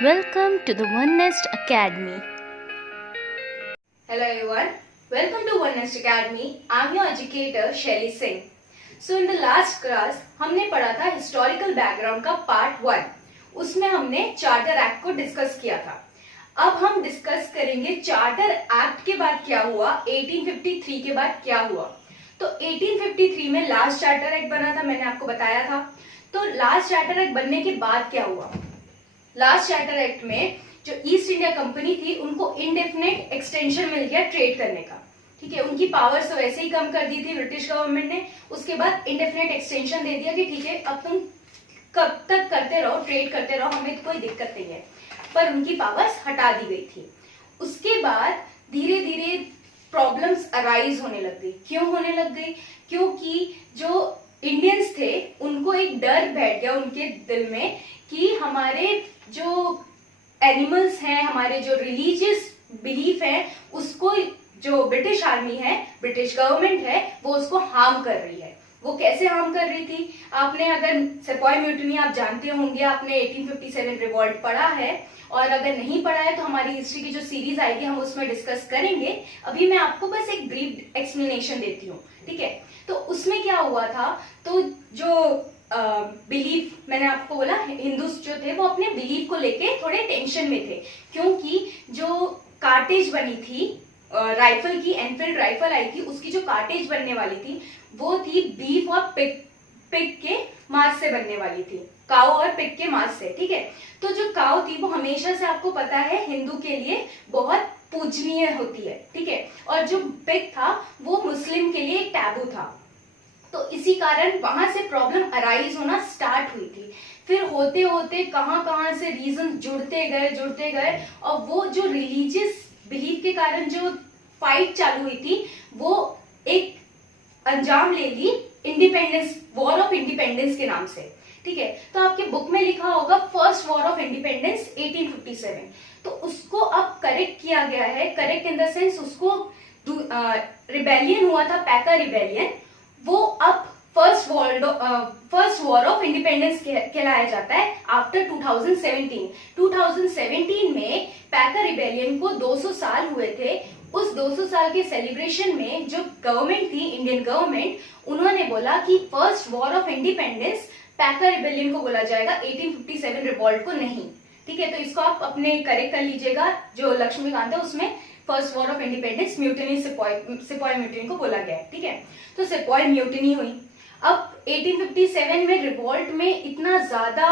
Welcome to the One Nest Academy. Hello everyone, welcome to One Nest Academy. I'm your educator Shelly Singh. So in the last class हमने पढ़ा था historical background का part 1. उसमें हमने charter act को discuss किया था. अब हम डिस्कस करेंगे चार्टर एक्ट के बाद क्या हुआ, 1853 के बाद क्या हुआ. तो 1853 में लास्ट चार्टर एक्ट बना था, मैंने आपको बताया था. तो लास्ट चार्टर एक्ट बनने के बाद क्या हुआ, लास्ट चार्टर एक्ट में जो ईस्ट इंडिया कंपनी थी उनको इंडेफिनेट एक्सटेंशन मिल गया ट्रेड करने का. ठीक है, उनकी पावर्स तो वैसे ही कम कर दी थी ब्रिटिश गवर्नमेंट ने. उसके बाद इंडेफिनेट एक्सटेंशन दे दिया कि ठीक है अब तुम कब तक करते रहो, ट्रेड करते रहो, हमें कोई दिक्कत नहीं है. पर उनकी पावर्स हटा दी गई थी. उसके बाद धीरे धीरे प्रॉब्लम्स अराइज होने लग गई. क्यों होने लग गई? क्योंकि जो इंडियंस थे उनको एक डर बैठ गया उनके दिल में कि हमारे जो एनिमल्स हैं, हमारे जो रिलीजियस बिलीफ है, उसको जो ब्रिटिश आर्मी है, ब्रिटिश गवर्नमेंट है, वो उसको हार्म कर रही है. वो कैसे हार्म कर रही थी? आपने अगर सेपॉय म्यूटिनी आप जानते होंगे, आपने 1857 रिवॉल्ट पढ़ा है, और अगर नहीं पढ़ा है तो हमारी हिस्ट्री की जो सीरीज आएगी हम उसमें डिस्कस करेंगे. अभी मैं आपको बस एक ब्रीफ एक्सप्लेनेशन देती हूँ. ठीक है, तो उसमें क्या हुआ था, तो जो बिलीफ मैंने आपको बोला, हिंदूज जो थे वो अपने बिलीफ को लेके थोड़े टेंशन में थे. क्योंकि जो कार्टेज बनी थी राइफल की, एनफील्ड राइफल आई थी, उसकी जो कार्टेज बनने वाली थी वो थी बीफ और पिग के मांस से बनने वाली थी, काऊ और पिग के मांस से. ठीक है, तो जो काऊ थी वो हमेशा से आपको पता है हिंदू के लिए बहुत पूजनीय होती है. ठीक है, और जो पिग था वो मुस्लिम के लिए एक टैबू था. तो इसी कारण वहां से प्रॉब्लम अराइज होना स्टार्ट हुई थी. फिर होते होते कहां से रीजन जुड़ते गए और वो जो रिलीजियस बिलीफ के कारण जो फाइट चालू हुई थी वो एक अंजाम ले ली इंडिपेंडेंस, वॉर ऑफ इंडिपेंडेंस के नाम से. ठीक है, तो आपके बुक में लिखा होगा फर्स्ट वॉर ऑफ इंडिपेंडेंस 1857. तो उसको अब करेक्ट किया गया है. करेक्ट इन द सेंस उसको रिबेलियन हुआ था, पैका रिबेलियन, वो अब फर्स्ट वॉर ऑफ इंडिपेंडेंस कहलाया जाता है आफ्टर 2017. 2017 में पैका रिबेलियन को 200 साल हुए थे. उस 200 साल के सेलिब्रेशन में जो गवर्नमेंट थी, इंडियन गवर्नमेंट, उन्होंने बोला कि first war of independence Paika rebellion को बोला जाएगा, 1857 रिवॉल्ट को नहीं. ठीक है, तो इसको आप अपने करेक्ट कर लीजिएगा. जो लक्ष्मीकांत है उसमें first war of independence mutiny, sepoy mutiny को बोला गया है. ठीक है, तो सिपॉय म्यूटिनी हुई. अब 1857 में रिवॉल्ट में इतना ज्यादा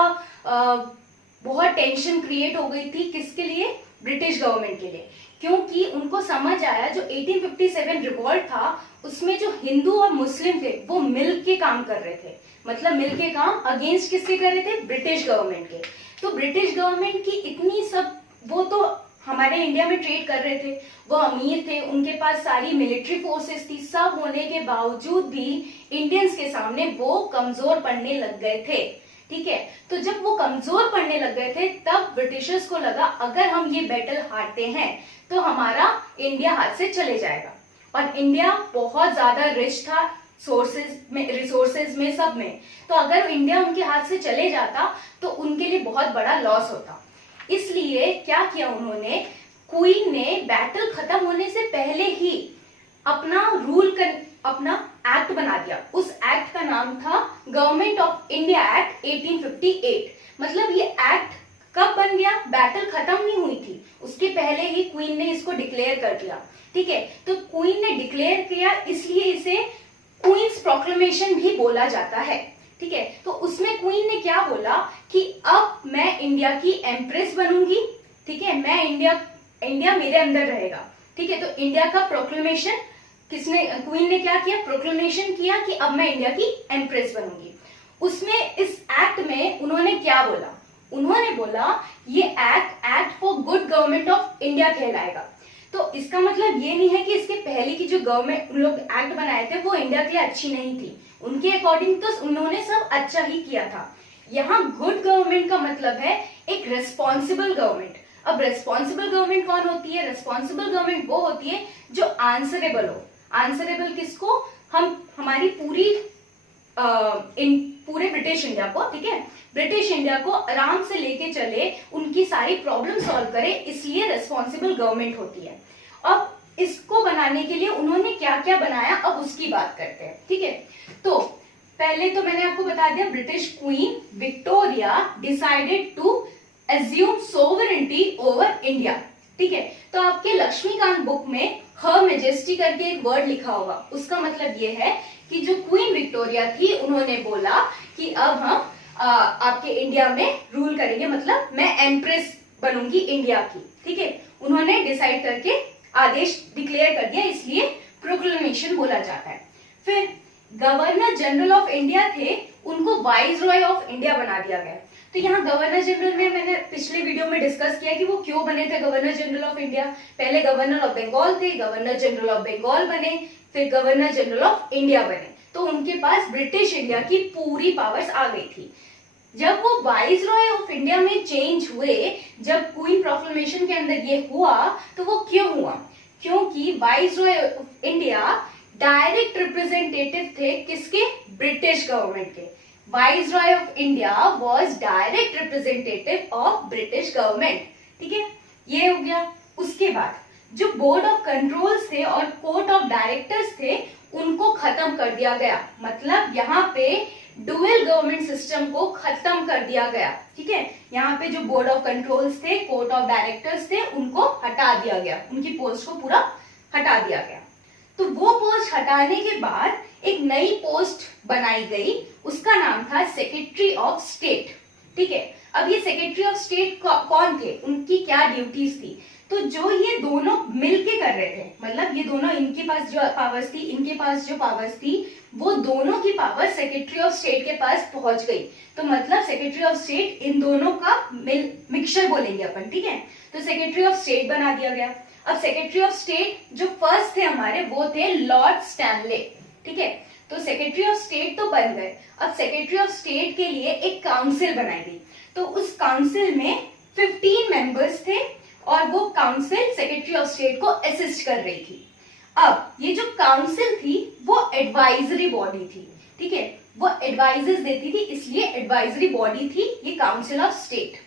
बहुत टेंशन क्रिएट हो गई थी. किसके लिए? ब्रिटिश गवर्नमेंट के लिए. क्योंकि उनको समझ आया जो 1857 रिवॉल्ट था उसमें जो हिंदू और मुस्लिम थे वो मिल के काम कर रहे थे. मतलब मिल के काम अगेंस्ट किसके कर रहे थे? ब्रिटिश गवर्नमेंट के. तो ब्रिटिश गवर्नमेंट की इतनी सब, वो तो हमारे इंडिया में ट्रेड कर रहे थे, वो अमीर थे, उनके पास सारी मिलिट्री फोर्सेस थी, सब होने के बावजूद भी इंडियंस के सामने वो कमजोर पड़ने लग गए थे. ठीक है, तो जब वो कमजोर पड़ने लग गए थे तब ब्रिटिशर्स को लगा अगर हम ये बैटल हारते हैं तो हमारा इंडिया हाथ से चले जाएगा. और इंडिया बहुत ज्यादा रिच था रिसोर्सेज में, सब में. तो अगर इंडिया उनके हाथ से चले जाता तो उनके लिए बहुत बड़ा लॉस होता. इसलिए क्या किया उन्होंने, क्वीन ने बैटल खत्म होने से पहले ही अपना अपना एक्ट बना दिया. उस एक्ट का नाम था गवर्नमेंट ऑफ इंडिया एक्ट 1858. मतलब ये एक्ट कब बन गया? बैटल खत्म नहीं हुई थी, उसके पहले ही क्वीन ने इसको डिक्लेयर कर दिया. ठीक है, तो क्वीन ने डिक्लेयर किया, इसलिए इसे क्वींस प्रोक्लेमेशन भी बोला जाता है. ठीक है, तो उसमें क्वीन ने क्या बोला कि अब मैं इंडिया की एम्प्रेस बनूंगी. ठीक है, मैं इंडिया मेरे अंदर रहेगा. ठीक है, तो इंडिया का प्रोक्लेमेशन क्वीन ने क्या किया? प्रोक्लेमेशन किया कि अब मैं इंडिया की एम्प्रेस बनूंगी. उसमें इस एक्ट में उन्होंने क्या बोला? उन्होंने बोला ये act for good government of India कहलाएगा. तो इसका मतलब ये नहीं है कि इसके पहले की जो गवर्नमेंट लोग एक्ट बनाए थे वो इंडिया के लिए अच्छी नहीं थी. उनके अकॉर्डिंग तो उन्होंने सब अच्छा ही किया था. यहाँ गुड गवर्नमेंट का मतलब है एक रेस्पॉन्सिबल गवर्नमेंट. अब रेस्पॉन्सिबल गवर्नमेंट कौन होती है? रेस्पॉन्सिबल गवर्नमेंट वो होती है जो आंसरेबल हो. आंसरेबल किसको? हम हमारी पूरी इन पूरे ब्रिटिश इंडिया को, ठीक है, ब्रिटिश इंडिया को आराम से लेके चले, उनकी सारी प्रॉब्लम सॉल्व करे, इसलिए रेस्पॉन्सिबल गवर्नमेंट होती है। अब इसको बनाने के लिए उन्होंने क्या क्या बनाया, अब उसकी बात करते हैं, ठीक है। तो पहले तो मैंने आपको बता दिया, British queen Victoria decided to assume sovereignty over India, ठीक है। तो आपके लक्ष्मीकांत बुक में हर मेजेस्टी करके एक वर्ड लिखा होगा, उसका मतलब ये है कि जो क्वीन विक्टोरिया थी उन्होंने बोला कि अब हम आपके इंडिया में रूल करेंगे, मतलब मैं एम्प्रेस बनूंगी इंडिया की, ठीक है। उन्होंने डिसाइड करके आदेश डिक्लेयर कर दिया, इसलिए प्रोक्लेमेशन बोला जाता है। फिर गवर्नर जनरल ऑफ इंडिया थे, उनको वाइस रॉय ऑफ इंडिया बना दिया गया। तो यहाँ गवर्नर जनरल में मैंने पिछले वीडियो में डिस्कस किया कि वो क्यों बने थे गवर्नर जनरल ऑफ इंडिया। पहले गवर्नर ऑफ बंगाल थे, गवर्नर जनरल ऑफ बंगाल बने, फिर गवर्नर जनरल ऑफ इंडिया बने, तो उनके पास ब्रिटिश इंडिया की पूरी पावर्स आ गई थी। जब वो वाइस रॉय ऑफ इंडिया में चेंज हुए, जब क्वीन प्रोक्लेमेशन के अंदर ये हुआ, तो वो क्यों हुआ, क्योंकि vice Roy of India direct representative थे किसके, ब्रिटिश गवर्नमेंट के। Vice Roy of India was direct representative of British government, ठीक है, ये हो गया। उसके बाद जो बोर्ड ऑफ कंट्रोल्स थे और कोर्ट ऑफ डायरेक्टर्स थे, उनको खत्म कर दिया गया, मतलब यहाँ पे डुअल गवर्नमेंट सिस्टम को खत्म कर दिया गया, ठीक है। यहाँ पे जो बोर्ड ऑफ कंट्रोल्स थे, कोर्ट ऑफ डायरेक्टर्स थे, उनको हटा दिया गया, उनकी पोस्ट को पूरा हटा दिया गया। तो वो पोस्ट हटाने के बाद एक नई पोस्ट बनाई गई, उसका नाम था सेक्रेटरी ऑफ स्टेट, ठीक है। अब ये सेक्रेटरी ऑफ स्टेट कौन थे, उनकी क्या ड्यूटीज थी, तो जो ये दोनों मिलके कर रहे थे, मतलब ये दोनों, इनके पास जो पावर्स थी, इनके पास जो पावर्स थी, वो दोनों की पावर सेक्रेटरी ऑफ स्टेट के पास पहुंच गई। तो मतलब सेक्रेटरी ऑफ स्टेट इन दोनों का मिक्सचर बोलेंगे अपन, ठीक है। तो सेक्रेटरी ऑफ स्टेट बना दिया गया। अब सेक्रेटरी ऑफ स्टेट जो फर्स्ट थे हमारे, वो थे लॉर्ड स्टैनले, ठीक है। तो सेक्रेटरी ऑफ स्टेट तो बन गए। अब सेक्रेटरी ऑफ स्टेट के लिए एक काउंसिल बनाई गई, तो उस काउंसिल में 15 मेंबर्स थे और वो काउंसिल सेक्रेटरी ऑफ स्टेट को असिस्ट कर रही थी। अब ये जो काउंसिल थी वो एडवाइजरी बॉडी थी, ठीक है, वो एडवाइजेस देती थी, इसलिए एडवाइजरी बॉडी थी ये काउंसिल ऑफ स्टेट।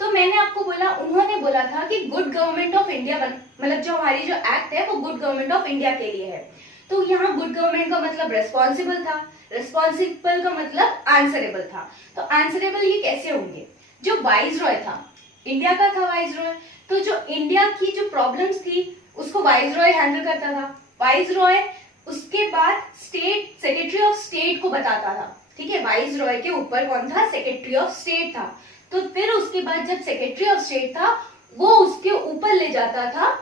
तो मैंने आपको बोला, उन्होंने बोला था कि गुड गवर्नमेंट ऑफ इंडिया, मतलब जो हमारी जो एक्ट है वो गुड गवर्नमेंट ऑफ इंडिया के लिए है। तो यहाँ गुड गवर्नमेंट का मतलब रेस्पॉन्सिबल था, रेस्पॉन्सिबल का मतलब आंसरेबल था। तो आंसरेबल ये कैसे होंगे, जो वाइस रॉय था, इंडिया का था वाइस रॉय, तो जो इंडिया की जो प्रॉब्लम्स थी उसको वाइस रॉय हैंडल करता था। वाइस रॉय उसके बाद स्टेट सेक्रेटरी ऑफ स्टेट को बताता था, ठीक है। वाइस रॉय के ऊपर कौन था, सेक्रेटरी ऑफ स्टेट था। तो फिर उसके बाद जब सेक्रेटरी ऑफ स्टेट था, वो उसके ऊपर ले जाता था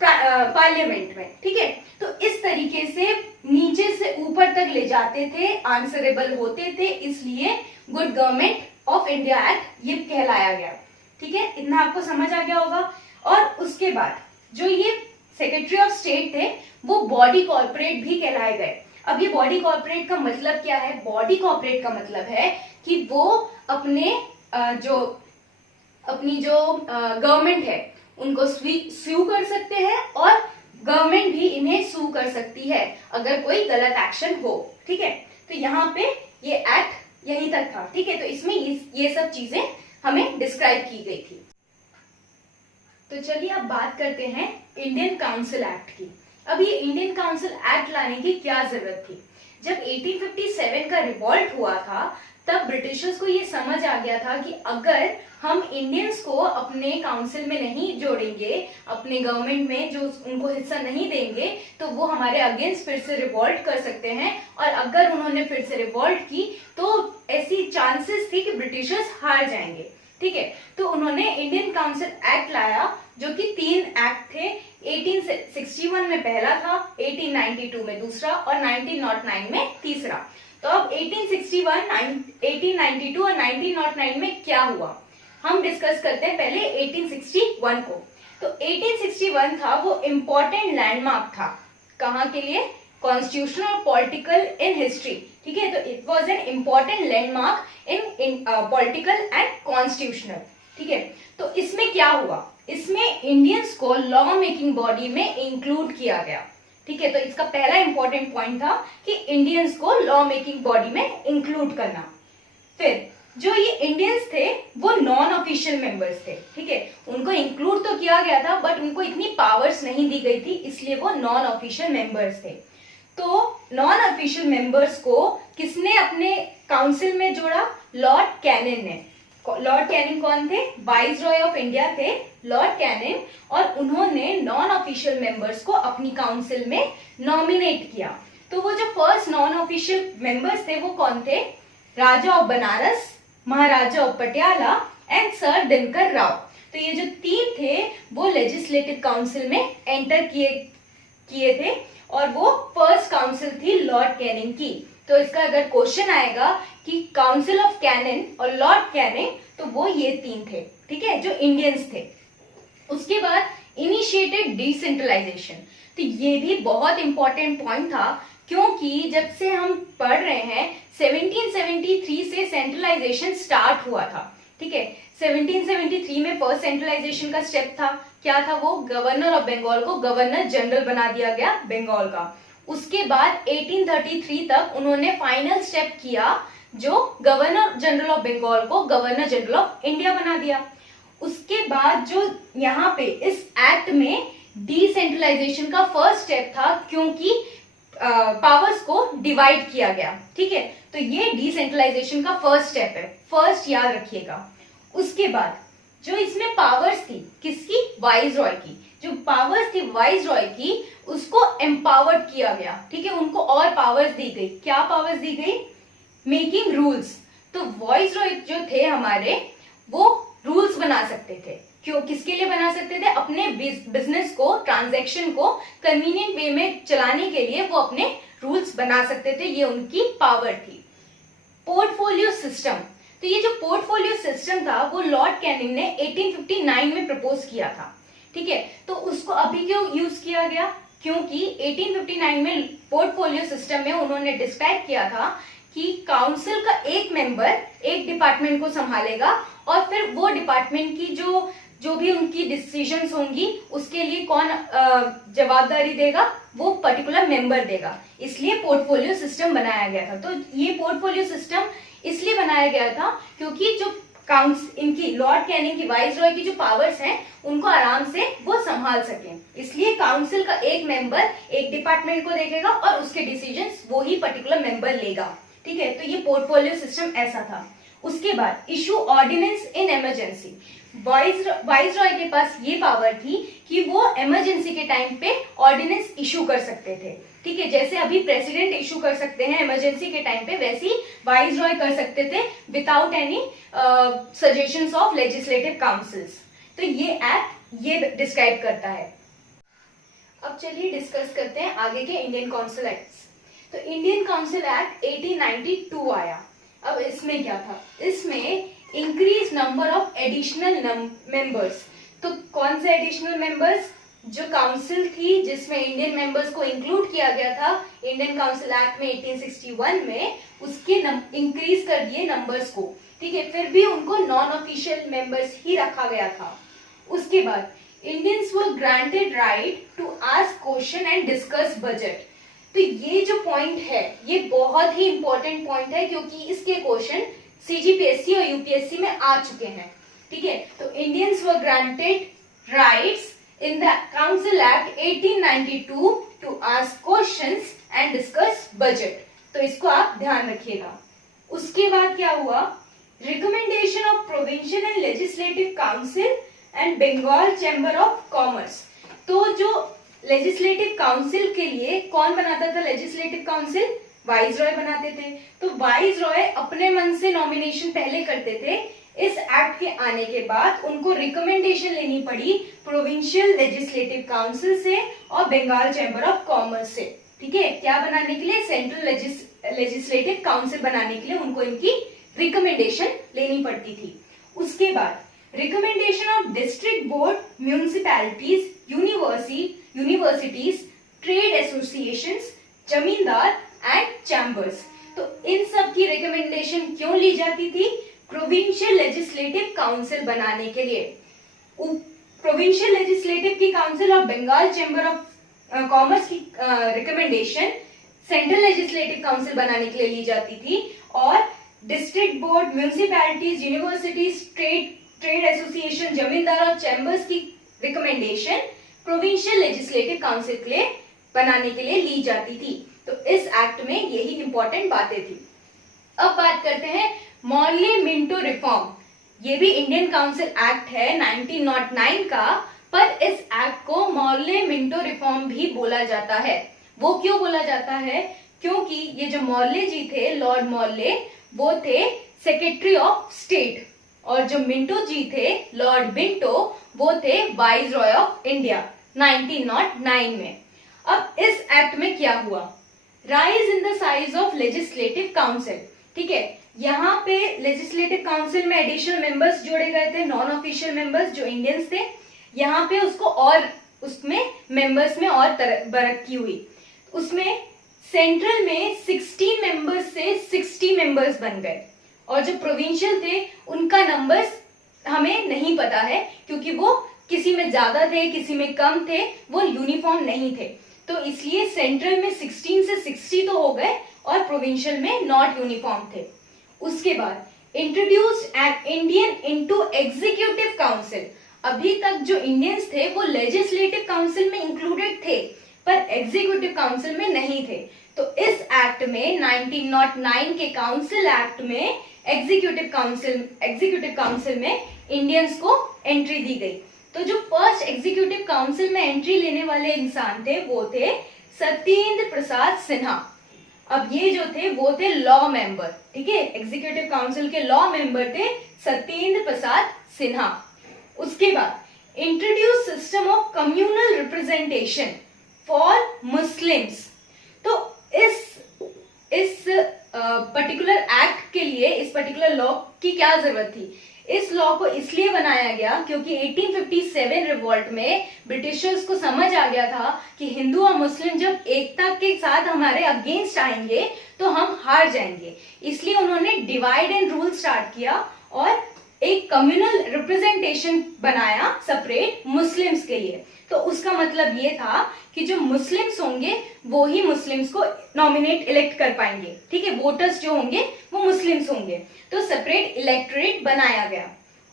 पार्लियामेंट में, ठीक है। तो इस तरीके से नीचे से ऊपर तक ले जाते थे, आंसरेबल होते थे, इसलिए good government of India act ये कहलाया गया, ठीक है। इतना आपको समझ आ गया होगा। और उसके बाद जो ये सेक्रेटरी ऑफ स्टेट थे, वो बॉडी कॉर्पोरेट भी कहलाए गए। अब ये बॉडी कॉर्पोरेट का मतलब क्या है, बॉडी कॉर्पोरेट का मतलब है कि वो अपनी जो गवर्नमेंट है उनको स्यू कर सकते हैं, और गवर्नमेंट भी इन्हें सू कर सकती है अगर कोई गलत एक्शन हो, ठीक है। तो यहाँ पे ये एक्ट यहीं तक था, ठीक है। तो इसमें ये सब चीजें हमें डिस्क्राइब की गई थी। तो चलिए अब बात करते हैं इंडियन काउंसिल एक्ट की। अब ये इंडियन काउंसिल एक्ट लाने की क्या जरूरत थी, जब 1857 का रिवॉल्ट हुआ था, तब ब्रिटिशर्स को ये समझ आ गया था कि अगर हम इंडियंस को अपने काउंसिल में नहीं जोड़ेंगे, अपने गवर्नमेंट में जो उनको हिस्सा नहीं देंगे, तो वो हमारे अगेंस्ट फिर से रिवॉल्ट कर सकते हैं। और अगर उन्होंने फिर से रिवॉल्ट की तो ऐसी चांसेस थी कि ब्रिटिशर्स हार जाएंगे, ठीक है। तो उन्होंने इंडियन काउंसिल एक्ट लाया, जो कि 3 एक्ट थे। 1861 में पहला था, 1892 में दूसरा और 1909 में तीसरा। तो अब 1861, 1892 और 1909 में क्या हुआ, हम डिस्कस करते हैं पहले 1861 को। तो 1861 था वो इम्पोर्टेंट लैंडमार्क था, कहाँ के लिए, कॉन्स्टिट्यूशनल और पॉलिटिकल इन हिस्ट्री, ठीक है। तो it was an important landmark in political and constitutional, ठीक है। तो इसमें क्या हुआ, इसमें इंडियंस को लॉ मेकिंग बॉडी में इंक्लूड किया गया, ठीक है, तो इसका पहला इंपॉर्टेंट पॉइंट था कि इंडियंस को लॉ मेकिंग बॉडी में इंक्लूड करना। फिर जो ये इंडियंस थे वो नॉन ऑफिशियल मेंबर्स थे, ठीक है, उनको इंक्लूड तो किया गया था बट उनको इतनी पावर्स नहीं दी गई थी, इसलिए वो नॉन ऑफिशियल मेंबर्स थे। तो नॉन ऑफिशियल मेंबर्स को किसने अपने काउंसिल में जोड़ा? लॉर्ड कैनिंग ने। लॉर्ड कैनिंग कौन थे? वाइसरॉय ऑफ इंडिया थे लॉर्ड कैनिंग, और उन्होंने नॉन ऑफिशियल मेंबर्स को अपनी काउंसिल में नॉमिनेट किया। तो वो जो फर्स्ट नॉन ऑफिशियल मेंबर्स थे वो कौन थे? Raja of Banaras, Maharaja of Patiala and sir Dinkar Rao. तो ये जो तीन थे वो लेजिस्लेटिव काउंसिल में एंटर किए थे, और वो फर्स्ट काउंसिल थी लॉर्ड कैनिंग की। तो इसका अगर क्वेश्चन आएगा कि काउंसिल ऑफ कैनिंग और लॉर्ड कैनिंग, तो वो ये तीन थे, ठीक है, जो इंडियंस थे। उसके बाद इनिशिएटेड डिसेंट्रलाइजेशन। तो ये भी बहुत इंपॉर्टेंट पॉइंट था, क्योंकि जब से हम पढ़ रहे हैं 1773 से सेंट्रलाइजेशन स्टार्ट हुआ था, ठीक है। 1773 में फर्स्ट सेंट्रलाइजेशन का स्टेप था, क्या था वो? गवर्नर ऑफ बंगाल को गवर्नर जनरल बना दिया गया बंगाल का। उसके बाद 1833 तक उन्होंने फाइनल स्टेप किया, जो गवर्नर जनरल ऑफ बंगाल को गवर्नर जनरल ऑफ इंडिया बना दिया। उसके बाद जो यहाँ पे इस एक्ट में डिसेंट्रलाइजेशन का फर्स्ट स्टेप था, क्योंकि पावर्स को डिवाइड किया गया, ठीक है, तो ये डिसेंट्रलाइजेशन का फर्स्ट स्टेप है, फर्स्ट याद रखिएगा। उसके बाद जो इसमें पावर्स थी किसकी? वाइसरॉय की। जो पावर्स थी वाइसरॉय की, उसको एम्पावर्ड किया गया, ठीक है, उनको और पावर्स दी गई। क्या पावर्स दी गई? Making rules. तो वाइसरॉय जो थे हमारे, वो रूल्स बना सकते थे। क्यों? किसके लिए बना सकते थे? अपने बिजनेस को, ट्रांजैक्शन को कन्वीनियंट वे में चलाने के लिए वो अपने रूल्स बना सकते थे, ये उनकी पावर थी। Portfolio system. तो ये जो पोर्टफोलियो सिस्टम था वो लॉर्ड कैनिंग ने 1859 में प्रपोज किया था, ठीक है। तो उसको अभी क्यों यूज किया गया? क्योंकि 1859 में पोर्टफोलियो सिस्टम में उन्होंने डिस्क्राइब किया था कि काउंसिल का एक मेंबर एक डिपार्टमेंट को संभालेगा, और फिर वो डिपार्टमेंट की जो भी उनकी डिसीजंस होंगी उसके लिए कौन जवाबदारी देगा? वो पर्टिकुलर मेंबर देगा। इसलिए पोर्टफोलियो सिस्टम बनाया गया था। तो ये पोर्टफोलियो सिस्टम इसलिए बनाया गया था क्योंकि जो इनकी लॉर्ड कैनिंग की, वाइसरॉय की जो पावर्स हैं उनको आराम से वो संभाल सकें, इसलिए काउंसिल का एक मेंबर एक डिपार्टमेंट को देखेगा और उसके डिसीजंस वो ही पर्टिकुलर मेंबर लेगा, ठीक है। तो ये पोर्टफोलियो सिस्टम ऐसा था। उसके बाद issue ordinance in emergency. Viceroy के पास ये पावर थी कि वो इमरजेंसी के टाइम पे ऑर्डिनेंस इशू कर सकते थे, ठीक है। जैसे अभी प्रेसिडेंट इशू कर सकते हैं इमरजेंसी के टाइम पे, वैसे ही वाइसरॉय कर सकते थे without any suggestions of legislative councils. तो ये एक्ट ये डिस्क्राइब करता है। अब चलिए डिस्कस करते हैं आगे के इंडियन काउंसिल एक्ट्स। तो इंडियन काउंसिल एक्ट 1892 आया। अब इसमें क्या था? इसमें increase number of additional members. तो कौन से एडिशनल मेंबर्स? जो काउंसिल थी जिसमें इंडियन मेंबर्स को इंक्लूड किया गया था इंडियन काउंसिल एक्ट में 1861 में, उसके इंक्रीज कर दिए नंबर्स को, ठीक है। फिर भी उनको नॉन ऑफिशियल मेंबर्स ही रखा गया था। उसके बाद Indians were granted right to ask question and discuss budget. तो ये जो पॉइंट है ये बहुत ही इंपॉर्टेंट पॉइंट है, क्योंकि इसके क्वेश्चन सीजीपीएससी और यूपीएससी में आ चुके हैं, ठीक है। तो Indians were granted rights in the Council Act 1892 to ask questions and discuss budget। तो इसको आप ध्यान रखिएगा। उसके बाद क्या हुआ? Recommendation of Provincial and Legislative Council and Bengal Chamber of Commerce। तो जो लेजिस्लेटिव काउंसिल के लिए कौन बनाता था लेजिस्लेटिव काउंसिल? वाइसरॉय बनाते थे। तो वाइसरॉय अपने मन से नॉमिनेशन पहले करते थे। इस एक्ट के आने के बाद उनको रिकमेंडेशन लेनी पड़ी प्रोविंशियल लेजिस्लेटिव काउंसिल से और बंगाल चैम्बर ऑफ कॉमर्स से, ठीक है। क्या बनाने के लिए? सेंट्रल लेजिस्लेटिव काउंसिल बनाने के लिए उनको इनकी रिकमेंडेशन लेनी पड़ती थी। उसके बाद recommendation of district board, municipalities, universities, trade associations, जमींदार एंड चैम्बर्स। तो इन सब की रिकमेंडेशन क्यों ली जाती थी? प्रोविंशियल लेजिस्लेटिव काउंसिल बनाने के लिए। प्रोविंशियल लेजिस्लेटिव की काउंसिल और बंगाल चैम्बर ऑफ कॉमर्स की रिकमेंडेशन सेंट्रल लेजिस्लेटिव काउंसिल बनाने के लिए ली जाती थी, और district board, municipalities, universities, trade association, जमींदार और चैम्बर्स की रिकमेंडेशन प्रोविंशियल लेजिस्लेटिव काउंसिल के लिए बनाने के लिए ली जाती थी। तो इस एक्ट में यही इंपॉर्टेंट बातें थी। अब बात करते हैं मॉर्ले मिंटो रिफॉर्म। ये भी इंडियन काउंसिल एक्ट है 1909 का, पर इस एक्ट को मॉर्ले मिंटो रिफॉर्म भी बोला जाता है। वो क्यों बोला जाता है? क्योंकि ये जो मॉर्ले जी थे, लॉर्ड मॉर्ले, वो थे सेक्रेटरी ऑफ स्टेट, और जो मिंटो जी थे, लॉर्ड मिंटो, वो थे वाइसरॉय ऑफ इंडिया 1909 में। अब इस एक्ट में क्या हुआ? Rise in the size of legislative council. ठीक है, यहाँ पे लेजिस्लेटिव काउंसिल में एडिशनल मेंबर्स जोड़े गए थे, नॉन ऑफिशियल मेंबर्स जो इंडियंस थे। यहाँ पे उसको और उसमें मेंबर्स में और तरक्की हुई। उसमें सेंट्रल में 16 मेंबर्स से 60 मेंबर्स बन गए, और जो प्रोविंशियल थे उनका नंबर्स हमें नहीं पता है, क्योंकि वो किसी में ज्यादा थे, किसी में कम थे, वो यूनिफॉर्म नहीं थे। तो इसलिए सेंट्रल में 16 से 60 तो हो गए, और प्रोविंशियल में नॉट यूनिफॉर्म थे। उसके बाद introduced an Indian into executive council. अभी तक जो इंडियंस थे वो लेजिस्लेटिव काउंसिल में इंक्लूडेड थे, पर एग्जीक्यूटिव काउंसिल में नहीं थे। तो इस एक्ट में 1909 के काउंसिल एक्ट में एग्जीक्यूटिव काउंसिल में इंडियंस को एंट्री दी गई। तो जो फर्स्ट एग्जीक्यूटिव काउंसिल में एंट्री लेने वाले इंसान थे वो थे सत्येंद्र प्रसाद सिन्हा। अब ये जो थे वो थे लॉ मेंबर। ठीक है, एग्जीक्यूटिव काउंसिल के लॉ मेंबर थे सत्येंद्र प्रसाद सिन्हा। उसके बाद introduce system of communal representation for Muslims. तो इस पर्टिकुलर एक्ट के लिए, इस पर्टिकुलर लॉ की क्या जरूरत थी? इस लॉ को इसलिए बनाया गया क्योंकि 1857 रिवॉल्ट में ब्रिटिशर्स को समझ आ गया था कि हिंदू और मुस्लिम जब एकता के साथ हमारे अगेंस्ट आएंगे तो हम हार जाएंगे। इसलिए उन्होंने डिवाइड एंड रूल स्टार्ट किया और एक कम्युनल रिप्रेजेंटेशन बनाया सेपरेट मुस्लिम्स के लिए। तो उसका मतलब ये था कि जो मुस्लिम्स होंगे वो ही मुस्लिम्स को नॉमिनेट इलेक्ट कर पाएंगे। ठीक है, वोटर्स जो होंगे वो मुस्लिम्स होंगे। तो सेपरेट इलेक्टोरेट बनाया गया।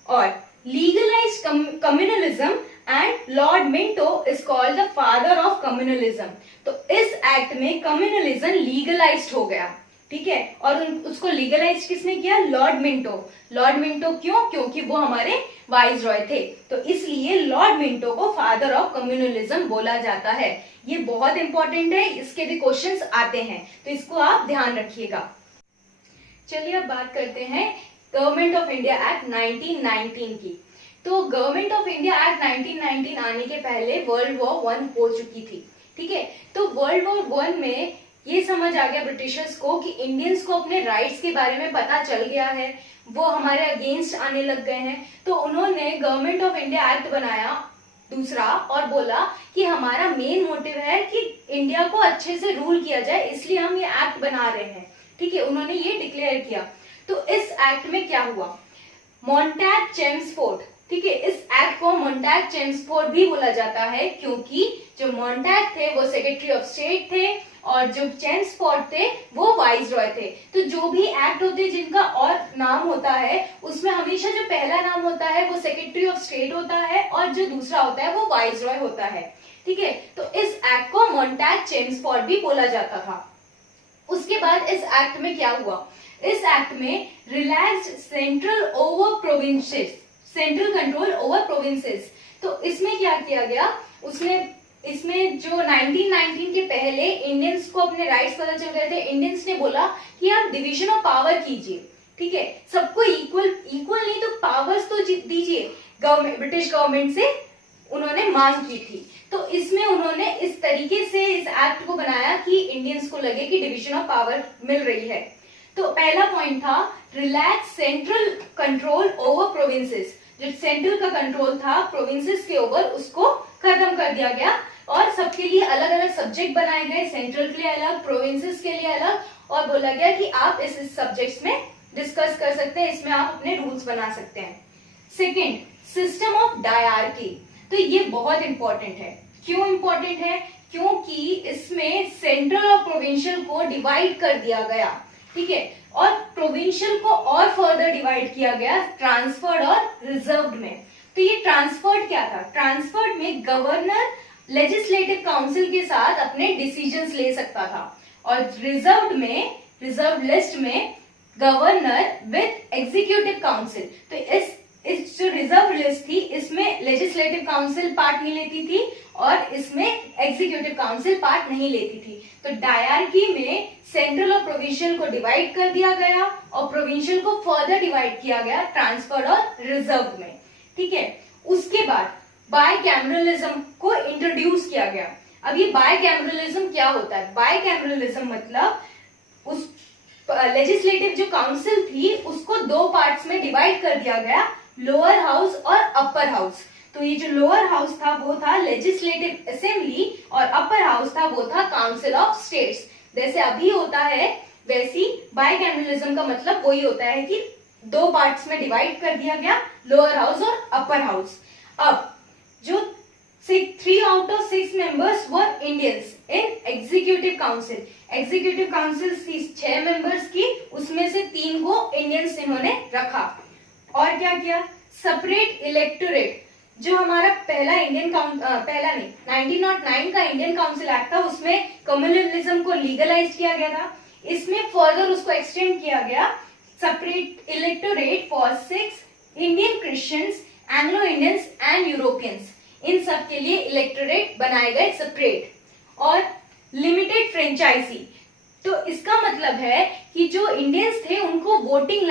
और legalize communalism and Lord Minto is called the father of communalism. तो इस एक्ट में कम्युनलिज्म लीगलाइज्ड हो गया। ठीक है, और उसको लीगलाइज किसने किया? Lord Minto. लॉर्ड मिंटो क्यों? क्योंकि वो हमारे वाइसरॉय थे, तो इसलिए लॉर्ड मिंटो को फादर ऑफ कम्युनलिज्म बोला जाता है। ये बहुत इंपॉर्टेंट है, इसके भी क्वेश्चंस आते हैं, तो इसको आप ध्यान रखिएगा। चलिए अब बात करते हैं गवर्नमेंट ऑफ इंडिया एक्ट 1919 की। तो गवर्नमेंट ऑफ इंडिया एक्ट 1919 आने के पहले वर्ल्ड वॉर 1 हो चुकी थी। ठीक है, तो वर्ल्ड वॉर 1 में ये समझ आ गया ब्रिटिशर्स को कि इंडियंस को अपने राइट्स के बारे में पता चल गया है, वो हमारे अगेंस्ट आने लग गए हैं। तो उन्होंने गवर्नमेंट ऑफ इंडिया एक्ट बनाया दूसरा, और बोला कि हमारा मेन मोटिव है कि इंडिया को अच्छे से रूल किया जाए, इसलिए हम ये एक्ट बना रहे हैं। ठीक है, उन्होंने ये डिक्लेयर किया। तो इस एक्ट में क्या हुआ? Montag Chelmsford. ठीक है, इस एक्ट को मॉन्टैग चेम्सफोर्ड भी बोला जाता है, क्योंकि जो मॉन्टैग थे वो सेक्रेटरी ऑफ स्टेट थे, और जो चेम्सफोर्ड थे वो वाइसरॉय थे। तो जो भी एक्ट होते हैं जिनका और नाम होता है, उसमें हमेशा जो पहला नाम होता है वो सेक्रेटरी ऑफ स्टेट होता है, और जो दूसरा होता है वो वाइसरॉय होता है। ठीक है, तो इस एक्ट को मॉन्टैग चेम्सफोर्ड भी बोला जाता था। उसके बाद इस एक्ट में क्या हुआ? इस एक्ट में relaxed central over provinces, central control over provinces. तो इसमें क्या किया गया? इसमें जो 1919 के पहले इंडियंस को अपने राइट्स पता चल गए थे, इंडियंस ने बोला कि आप डिवीजन ऑफ पावर कीजिए। ठीक है, सबको इक्वल नहीं तो पावर्स तो दीजिए। गवर्नमेंट, ब्रिटिश गवर्नमेंट से उन्होंने मांग की थी। तो इसमें उन्होंने इस तरीके से इस एक्ट को बनाया कि इंडियंस को लगे कि डिवीजन ऑफ पावर मिल रही है। तो पहला पॉइंट था relax central control over provinces. जो सेंट्रल का कंट्रोल था प्रोविंसेस के ओवर, उसको खत्म कर दिया गया, और सबके लिए अलग अलग सब्जेक्ट बनाए गए, सेंट्रल के लिए अलग, प्रोविंसेस के लिए अलग, और बोला गया कि आप इस सब्जेक्ट्स में डिस्कस कर सकते हैं, इसमें आप अपने रूल्स बना सकते हैं। Second, system of dyarchy. तो ये बहुत इंपॉर्टेंट है। क्यों इंपॉर्टेंट है? क्योंकि इसमें सेंट्रल और प्रोविंशियल को डिवाइड कर दिया गया, ठीक है, और प्रोविंशियल को और फर्दर डिवाइड किया गया ट्रांसफर्ड और रिजर्व्ड में। तो ये ट्रांसफर्ड क्या था? ट्रांसफर्ड में गवर्नर लेजिस्लेटिव काउंसिल के साथ अपने डिसीजंस ले सकता था, और रिजर्व्ड में, रिजर्व लिस्ट में गवर्नर विद एग्जीक्यूटिव काउंसिल। तो इस जो रिजर्व लिस्ट थी इसमें लेजिस्लेटिव काउंसिल पार्ट नहीं लेती थी और इसमें एग्जीक्यूटिव काउंसिल पार्ट नहीं लेती थी। तो डायरकी में सेंट्रल और प्रोविंशियल को डिवाइड कर दिया गया और प्रोविंशियल को फर्दर डिवाइड किया गया ट्रांसफर्ड और रिजर्व में, ठीक है। उसके बाद बायकैमरलिज्म को इंट्रोड्यूस किया गया। अब ये बायकैमरलिज्म क्या होता है? बायकैमरलिज्म मतलब उस लेजिस्लेटिव जो काउंसिल थी उसको दो पार्ट्स में डिवाइड कर दिया गया, लोअर हाउस और अपर हाउस। तो ये जो लोअर हाउस था वो था लेजिस्लेटिव असेंबली और अपर हाउस था वो था काउंसिल ऑफ स्टेट्स। जैसे अभी होता है वैसी बायकैमरलिज्म का मतलब वही होता है कि दो पार्ट्स में डिवाइड कर दिया गया, लोअर हाउस और अपर हाउस। अब जो 3 out of 6 members were Indians in executive council. Executive council थी 6 मेंबर्स की, उसमें से 3 को इंडियंस इन्होंने रखा। और क्या किया? सेपरेट इलेक्टोरेट, जो हमारा पहला इंडियन पहला नहीं 1909 का इंडियन काउंसिल एक्ट था उसमें कम्युनलिज्म को लीगलाइज किया गया था। इसमें फर्दर उसको एक्सटेंड किया गया, separate electorate for 6 Indian Christians, Anglo Indians and Europeans. इन सब के लिए इलेक्टोरेट बनाए गए सेपरेट। और लिमिटेड फ्रेंचाइजी, तो इसका मतलब है कि जो इंडियंस थे उनको वोटिंग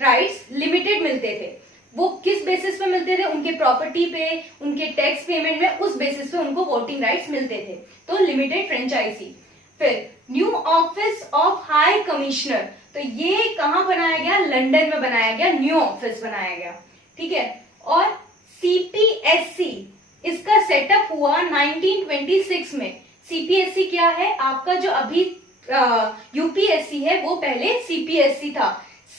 राइट्स लिमिटेड मिलते थे। वो किस बेसिस पे मिलते थे? उनके प्रॉपर्टी पे, उनके टैक्स पेमेंट में, उस बेसिस पे उनको वोटिंग राइट्स मिलते थे। तो लिमिटेड फ्रेंचाइजी। फिर new office of high commissioner, तो ये कहाँ बनाया गया? लंदन में बनाया गया, न्यू ऑफिस बनाया गया, ठीक है। और सीपीएससी, इसका सेटअप हुआ 1926 में। सीपीएससी क्या है? आपका जो अभी यूपीएससी है वो पहले सीपीएससी था,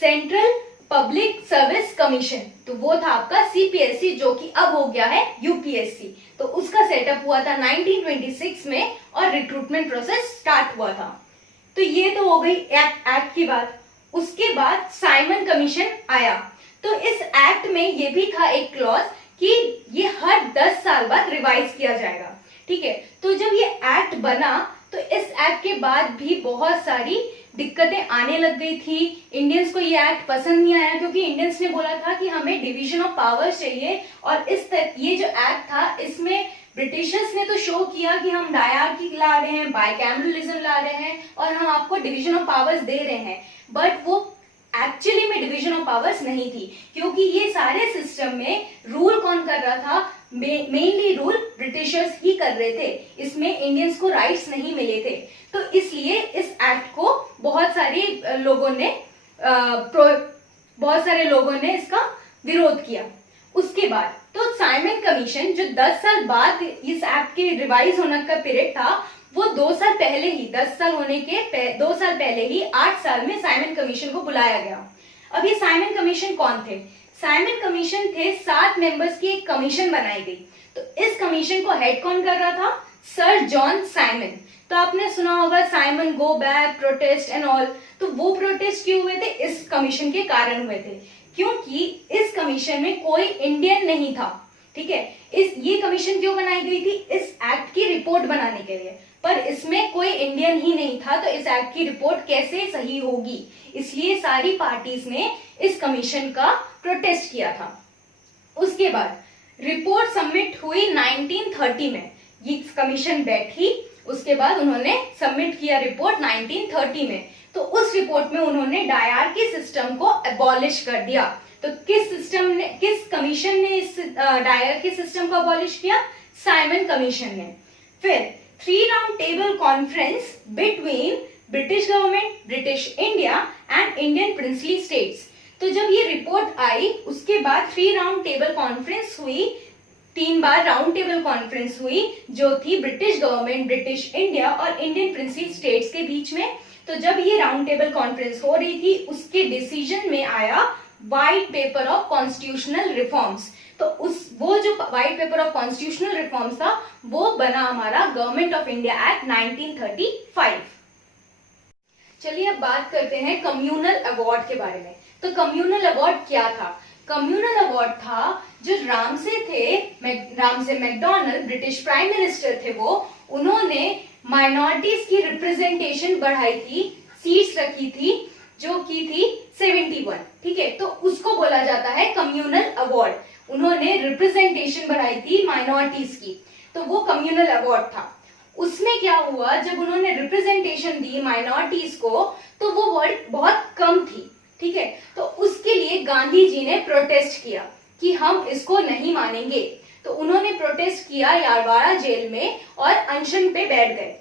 सेंट्रल पब्लिक सर्विस कमीशन। तो वो था आपका सीपीएससी जो कि अब हो गया है यूपीएससी। तो उसका सेटअप हुआ था 1926 में और रिक्रूटमेंट प्रोसेस स्टार्ट हुआ था। तो ये तो हो गई एक्ट की बात। उसके बाद साइमन कमीशन आया। तो इस एक्ट में ये भी था एक क्लॉज कि ये हर 10 साल बाद रिवाइज किया जाएगा, ठीक है। तो जब ये एक्ट बना तो इस एक्ट के बाद भी बहुत सारी दिक्कतें आने लग गई थी। इंडियंस को ये एक्ट पसंद नहीं आया क्योंकि इंडियंस ने बोला था कि हमें डिवीजन ऑफ पावर्स चाहिए। और ये जो एक्ट था इसमें ब्रिटिशर्स ने तो शो किया कि हम डायरकी ला रहे हैं, बायकैमरलिज्म ला रहे हैं और हम आपको डिवीजन ऑफ पावर्स दे रहे हैं, बट वो एक्चुअली में डिवीजन ऑफ पावर्स नहीं थी, क्योंकि ये सारे सिस्टम में रूल कौन कर रहा था? मेनली रूल ब्रिटिशर्स ही कर रहे थे। इसमें इंडियंस को राइट्स नहीं मिले थे। तो इसलिए इस एक्ट को बहुत सारे लोगों ने इसका विरोध किया। उसके बाद तो साइमन कमीशन जो 10 साल बाद इस एक्ट के रिवाइज होने का पीरियड था, वो 2 साल पहले ही, 10 साल होने के 2 साल पहले ही 8 साल में साइमन कमीशन को बुलाया गया। अब ये साइमन कमीशन कौन थे? साइमन कमीशन थे 7 मेंबर्स की एक कमीशन बनाई गई। तो इस कमीशन को हेड कौन कर रहा था? Sir John Simon. तो आपने सुना होगा Simon go back, protest and all. तो वो प्रोटेस्ट क्यों हुए थे? इस कमीशन के कारण हुए थे, क्योंकि इस कमीशन में कोई इंडियन नहीं था, ठीक है। ये कमीशन क्यों बनाई गई थी? इस एक्ट की रिपोर्ट बनाने के लिए, पर इसमें कोई इंडियन ही नहीं था, तो इस एक्ट की रिपोर्ट कैसे सही होगी? इसलिए सारी पार्टीज ने इस कमीशन का प्रोटेस्ट किया था। उसके बाद रिपोर्ट सबमिट हुई 1930 में। ये कमीशन बैठी, उसके बाद उन्होंने सबमिट किया रिपोर्ट 1930 में। तो उस रिपोर्ट में उन्होंने डायरकी सिस्टम को अबॉलिश कर दिया। तो किस कमीशन ने इस डायरकी सिस्टम को अबॉलिश किया? साइमन कमीशन ने। फिर 3 round table conference between British government, British India and Indian princely states. तो जब ये रिपोर्ट आई उसके बाद 3 राउंड टेबल कॉन्फ्रेंस हुई, 3 बार राउंड टेबल कॉन्फ्रेंस हुई जो थी ब्रिटिश गवर्नमेंट, ब्रिटिश इंडिया और इंडियन प्रिंसली स्टेट्स के बीच में। तो जब ये राउंड टेबल कॉन्फ्रेंस हो रही थी उसके डिसीजन में आया white paper of constitutional reforms. तो वो जो white paper of constitutional reforms था वो बना हमारा गवर्नमेंट ऑफ इंडिया एक्ट 1935। चलिए अब बात करते हैं कम्युनल अवार्ड के बारे में। तो कम्युनल अवार्ड क्या था? कम्युनल अवार्ड था जो Ramsay McDonald British prime minister थे, वो उन्होंने माइनॉरिटीज की रिप्रेजेंटेशन बढ़ाई थी, सीट्स रखी थी जो की थी 71, ठीक है। तो उसको बोला जाता है कम्युनल अवार्ड। उन्होंने रिप्रेजेंटेशन बढ़ाई थी माइनॉरिटीज की, तो वो कम्युनल अवार्ड था। उसमें क्या हुआ, जब उन्होंने रिप्रेजेंटेशन दी माइनॉरिटीज को तो वो वर्ड बहुत कम थी, ठीक है। तो उसके लिए गांधी जी ने प्रोटेस्ट किया कि हम इसको नहीं मानेंगे। तो उन्होंने प्रोटेस्ट किया यारवाड़ा जेल में और अनशन पे बैठ गए।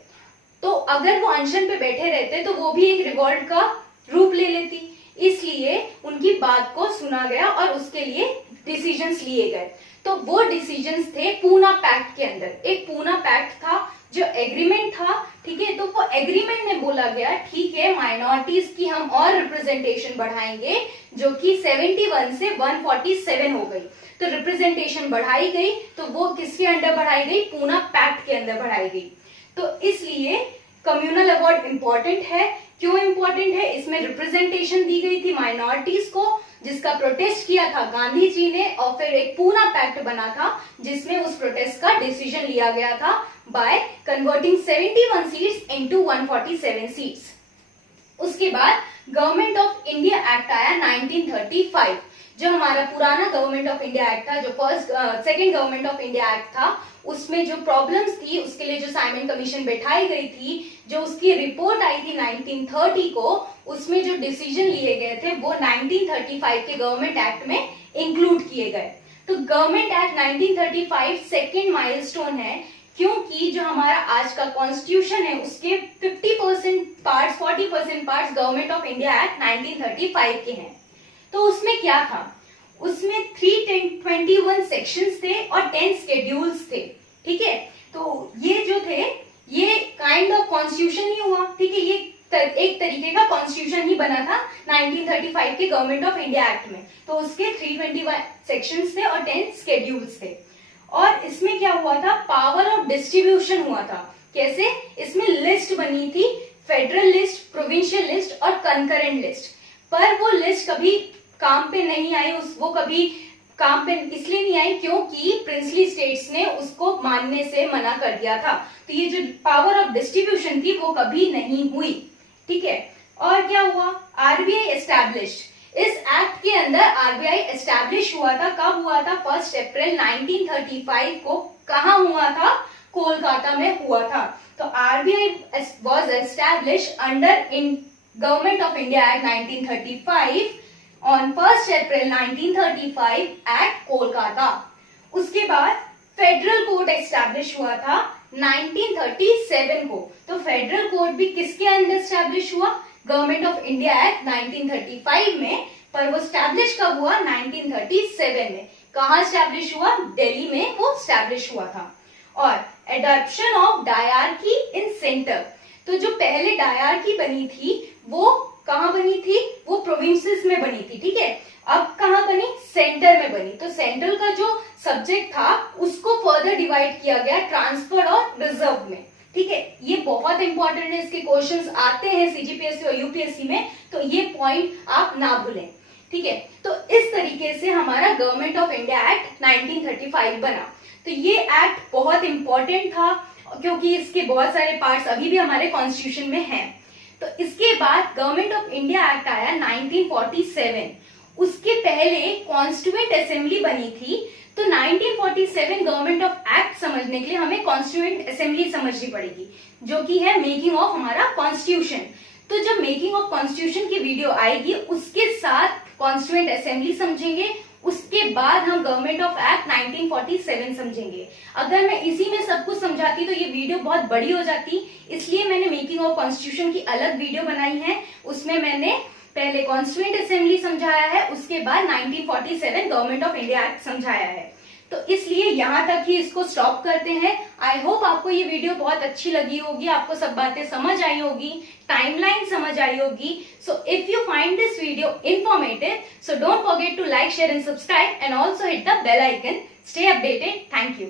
तो अगर वो अनशन पे बैठे रहते तो वो भी एक रिवॉल्ट का रूप ले लेती, इसलिए उनकी बात को सुना गया और उसके लिए डिसीजंस लिए गए। तो वो डिसीजंस थे पूना पैक्ट के अंदर। एक पूना पैक्ट था जो एग्रीमेंट था, ठीक है। तो वो एग्रीमेंट में बोला गया ठीक है माइनॉरिटीज की हम और रिप्रेजेंटेशन बढ़ाएंगे, जो कि 71 से 147 हो गई। तो रिप्रेजेंटेशन बढ़ाई गई, तो वो किसके अंडर बढ़ाई गई? पूना पैक्ट के अंदर बढ़ाई गई। तो इसलिए कम्युनल अवार्ड इंपॉर्टेंट है। क्यों इंपॉर्टेंट है? इसमें रिप्रेजेंटेशन दी गई थी माइनॉरिटीज को, जिसका प्रोटेस्ट किया था गांधी जी ने, और फिर एक पूना पैक्ट बना था जिसमें उस प्रोटेस्ट का डिसीजन लिया गया था by converting 71 seats into 147 seats. उसके बाद गवर्नमेंट ऑफ इंडिया एक्ट आया 1935। जो हमारा पुराना गवर्नमेंट ऑफ इंडिया एक्ट था, जो second government of India act था, उसमें जो प्रॉब्लम्स थी उसके लिए जो साइमन कमीशन बैठाई गई थी, जो उसकी रिपोर्ट आई थी 1930 को, उसमें जो डिसीजन लिए गए थे वो 1935 के गवर्नमेंट एक्ट में इंक्लूड किए गए। तो गवर्नमेंट एक्ट 1935 सेकेंड माइलस्टोन है, क्योंकि जो हमारा आज का कॉन्स्टिट्यूशन है उसके 50% parts, 40% parts government of India act 1935 के हैं। तो उसमें क्या था? उसमें 321 सेक्शंस थे और 10 शेड्यूल्स थे, ठीक है। तो ये जो थे ये काइंड ऑफ कॉन्स्टिट्यूशन ही हुआ, ठीक है। ये एक तरीके का कॉन्स्टिट्यूशन ही बना था 1935 के गवर्नमेंट ऑफ इंडिया एक्ट में। तो उसके 321 सेक्शंस थे और 10 शेड्यूल्स थे। और इसमें क्या हुआ था? पावर ऑफ डिस्ट्रीब्यूशन हुआ था। कैसे? इसमें लिस्ट बनी थी, फेडरल लिस्ट, प्रोविंशियल लिस्ट और कंकरेंट लिस्ट। पर वो लिस्ट कभी काम पे नहीं आई, वो कभी काम पे इसलिए नहीं आई क्योंकि प्रिंसली स्टेट्स ने उसको मानने से मना कर दिया था। तो ये जो पावर ऑफ डिस्ट्रीब्यूशन थी वो कभी नहीं हुई, ठीक है। और क्या हुआ? RBI established. इस एक्ट के अंदर आरबीआई एस्टैब्लिश हुआ था। कब हुआ था? 1 अप्रैल 1935 को। कहाँ हुआ था? कोलकाता में हुआ था। तो RBI was established under in government of India act 1935 on 1 April 1935 at Kolkata. उसके बाद फेडरल कोर्ट एस्टैब्लिश हुआ था 1937 को। तो फेडरल कोर्ट भी किसके अंदर एस्टैब्लिश हुआ? गवर्नमेंट ऑफ इंडिया एक्ट 1935 में। पर वो एस्टैब्लिश कब हुआ? 1937 में। कहाँ एस्टैब्लिश हुआ? दिल्ली में वो एस्टैब्लिश हुआ था। और adoption of dyarchy in centre. तो जो पहले डायरकी बनी थी वो कहाँ बनी थी? वो प्रोविंसेस में बनी थी, ठीक है। अब कहाँ बनी? सेंटर में बनी। तो सेंट्रल का जो सब्जेक्ट था उसको फर्दर डिवाइड किया गया ट्रांसफर और रिजर्व में, ठीक है। ये बहुत इंपॉर्टेंट है, इसके क्वेश्चंस आते हैं सीजीपीएससी और यूपीएससी में, तो ये पॉइंट आप ना भूलें, ठीक है। तो इस तरीके से हमारा गवर्नमेंट ऑफ इंडिया एक्ट 1935 बना। तो ये एक्ट बहुत इंपॉर्टेंट था क्योंकि इसके बहुत सारे पार्ट्स अभी भी हमारे कॉन्स्टिट्यूशन में हैं। तो इसके बाद गवर्नमेंट ऑफ इंडिया एक्ट आया 1947। उसके पहले कॉन्स्टिट्यूएंट असेंबली बनी थी। तो 1947 गवर्नमेंट ऑफ एक्ट समझने के लिए हमें कॉन्स्टिट्यूएंट असेंबली समझनी पड़ेगी, जो कि है मेकिंग ऑफ हमारा कॉन्स्टिट्यूशन। तो जब मेकिंग ऑफ कॉन्स्टिट्यूशन की वीडियो आएगी उसके साथ कॉन्स्टिट्यूएंट असेंबली समझेंगे, उसके बाद हम गवर्नमेंट ऑफ एक्ट 1947 समझेंगे। अगर मैं इसी में सब कुछ समझाती तो ये वीडियो बहुत बड़ी हो जाती, इसलिए मैंने मेकिंग ऑफ कॉन्स्टिट्यूशन की अलग वीडियो बनाई है। उसमें मैंने पहले कॉन्स्टिट्यूएंट असेंबली समझाया है, उसके बाद 1947 गवर्नमेंट ऑफ इंडिया एक्ट समझाया है। तो इसलिए यहाँ तक ही इसको स्टॉप करते हैं। आई होप आपको ये वीडियो बहुत अच्छी लगी होगी, आपको सब बातें समझ आई होगी, टाइमलाइन समझ आई होगी। So if you find this video informative, so don't forget to like, share and subscribe, and also hit the bell icon. Stay updated. Thank you.